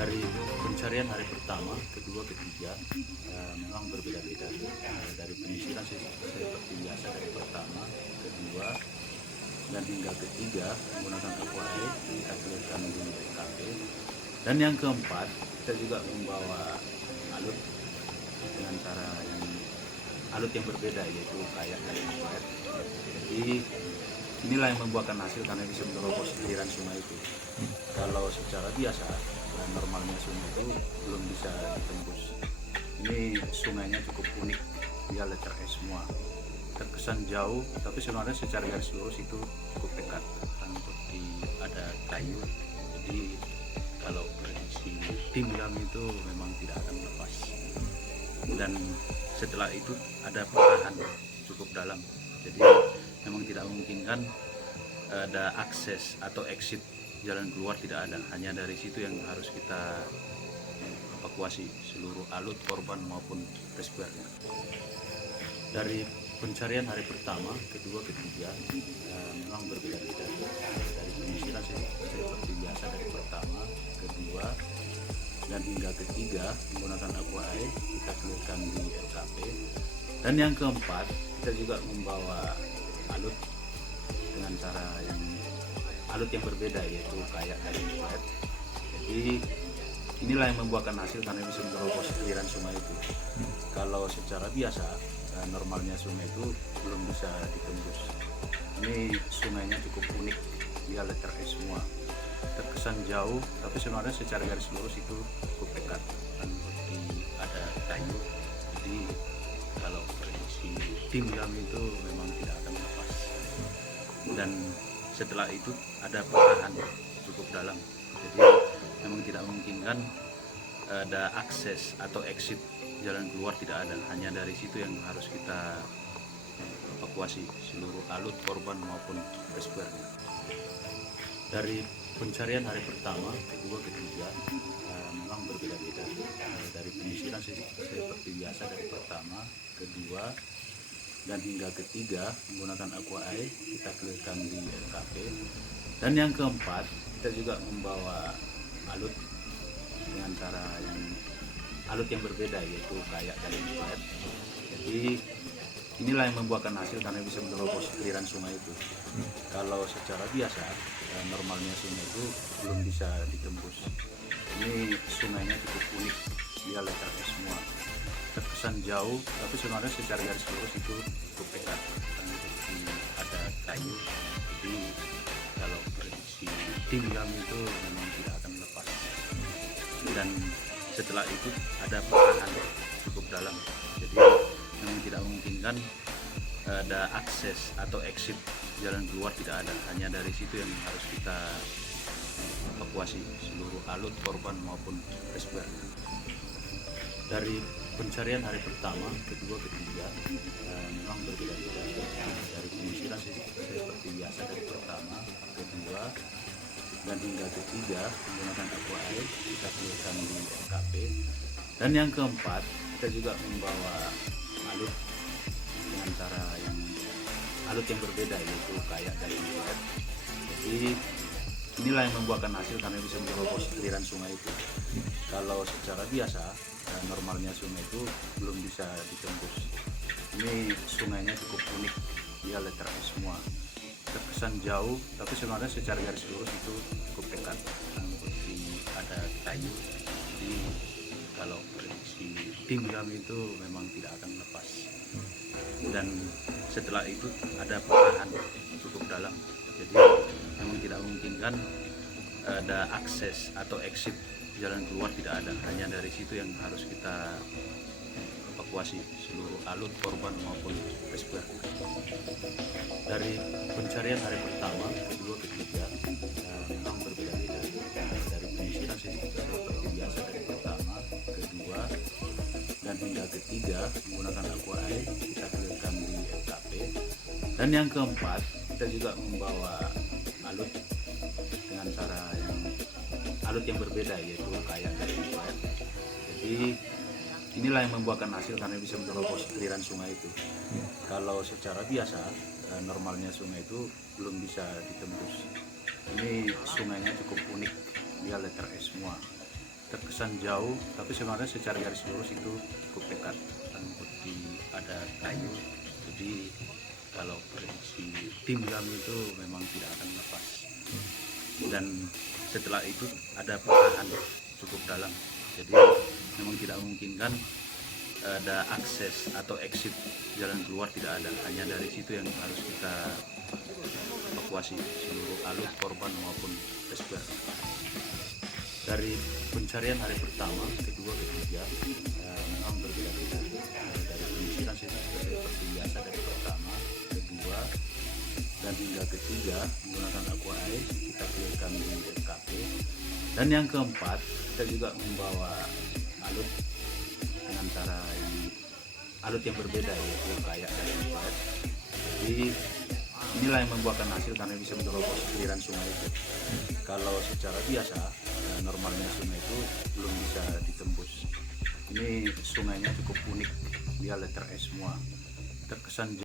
Dari pencarian hari pertama, kedua, ketiga memang berbeda-beda. Dari penyisiran seperti biasa dari pertama, kedua, dan hingga ketiga menggunakan aqua air kita clearkan di TKP. Dan yang keempat, kita juga membawa alut dengan cara alut yang berbeda, yaitu kayak dari aqua. Jadi inilah yang membuahkan hasil karena bisa menerobos aliran sungai itu. Kalau secara biasa normalnya sungai itu belum bisa ditembus. Ini sungainya cukup unik, dia lecer es semua, terkesan jauh tapi sebenarnya secara garis lurus itu cukup dekat. Seperti ada kayu, jadi kalau prediksi tim kami itu memang tidak akan lepas. Dan setelah itu ada patahan cukup dalam, jadi memang tidak memungkinkan ada akses atau exit, jalan keluar tidak ada. Hanya dari situ yang harus kita evakuasi seluruh alut korban maupun rescuernya. Dari pencarian hari pertama, kedua, ketiga memang berbeda-beda. Dari penyisiran seperti biasa dari pertama, kedua, dan hingga ketiga menggunakan aqua air kita clearkan di LKP. Dan yang keempat, kita juga membawa alut dengan cara alut yang berbeda, yaitu kayak dari aqua. Jadi inilah yang membuahkan hasil karena bisa menerobos aliran sungai itu. Kalau secara biasa normalnya sungai itu belum bisa ditembus. Ini sungainya cukup unik, dia lecer es semua, terkesan jauh tapi sebenarnya secara garis lurus itu cukup dekat. Seperti ada kayu, jadi kalau prediksi tim kami itu memang tidak akan lepas. Dan setelah itu ada patahan cukup dalam, jadi memang tidak memungkinkan ada akses atau exit, jalan keluar tidak ada. Hanya dari situ yang harus kita evakuasi seluruh alut korban maupun rescuernya. Dari pencarian hari pertama, kedua, ketiga memang berbeda-beda. Dari penyisiran seperti biasa dari pertama, kedua, dan hingga ketiga menggunakan aqua air kita clearkan di LKP. Dan yang keempat, kita juga membawa alut dengan cara alut yang berbeda, yaitu kayak dari aqua. Jadi inilah yang membuahkan hasil karena bisa menerobos aliran sungai itu. Kalau secara biasa normalnya sungai itu belum bisa ditembus. Ini sungainya cukup unik, dia lecer es semua, terkesan jauh tapi sebenarnya secara garis lurus itu cukup dekat. Seperti ada kayu, jadi kalau prediksi tim kami itu memang tidak akan lepas. Dan setelah itu ada patahan cukup dalam, jadi memang tidak memungkinkan ada akses atau exit, jalan keluar tidak ada. Hanya dari situ yang harus kita evakuasi seluruh alut korban maupun rescuernya. Dari pencarian hari pertama, kedua, ketiga memang berbeda-beda. Dari penyisiran seperti biasa dari pertama, kedua, dan hingga ketiga menggunakan aqua air kita clearkan di LKP. Dan yang keempat, kita juga membawa alut dengan cara alut yang berbeda, yaitu kayak dari aqua. Jadi inilah yang membuahkan hasil karena bisa menerobos aliran sungai itu. Kalau secara biasa normalnya sungai itu belum bisa ditembus. Ini sungainya cukup unik, dia lecer es semua, terkesan jauh tapi sebenarnya secara garis lurus itu cukup dekat. Seperti ada kayu, jadi kalau prediksi tim kami itu memang tidak akan lepas. Dan setelah itu ada patahan cukup dalam, jadi memang tidak memungkinkan ada akses atau exit, jalan keluar tidak ada. Hanya dari situ yang harus kita evakuasi seluruh alut korban maupun rescuer. Dari pencarian hari pertama, kedua, ketiga memang berbeda-beda. Dari penyisiran seperti biasa dari pertama, kedua, dan hingga ketiga menggunakan aqua air kita clearkan di LKP. Dan yang keempat, kita juga membawa alut dengan cara alut yang berbeda, yaitu kayak dari aqua. Jadi inilah yang membuahkan hasil karena bisa menerobos aliran sungai itu. Kalau secara biasa normalnya sungai itu belum bisa ditembus. Ini sungainya cukup unik, dia lecer es semua, terkesan jauh, tapi sebenarnya secara garis lurus itu cukup dekat. Dan ada kayu, jadi kalau prediksi tim kami itu memang tidak akan lepas. Dan setelah itu ada patahan cukup dalam, jadi memang tidak memungkinkan ada akses atau exit jalan keluar, tidak ada, hanya dari situ yang harus kita evakuasi seluruh alut korban maupun rescuer. Dari pencarian hari pertama, kedua, ketiga memang berbeda-beda. Dari penyisiran seperti biasa dari pertama, kedua, dan hingga ketiga menggunakan aqua air kita clearkan di TKP. Dan yang keempat, kita juga membawa alut dengan cara alut yang berbeda, yaitu kayak dan empat. Jadi inilah yang membuahkan hasil karena bisa menerobos aliran sungai itu. Kalau secara biasa normalnya sungai itu belum bisa ditembus. Ini sungainya cukup unik, dia letter S semua, terkesan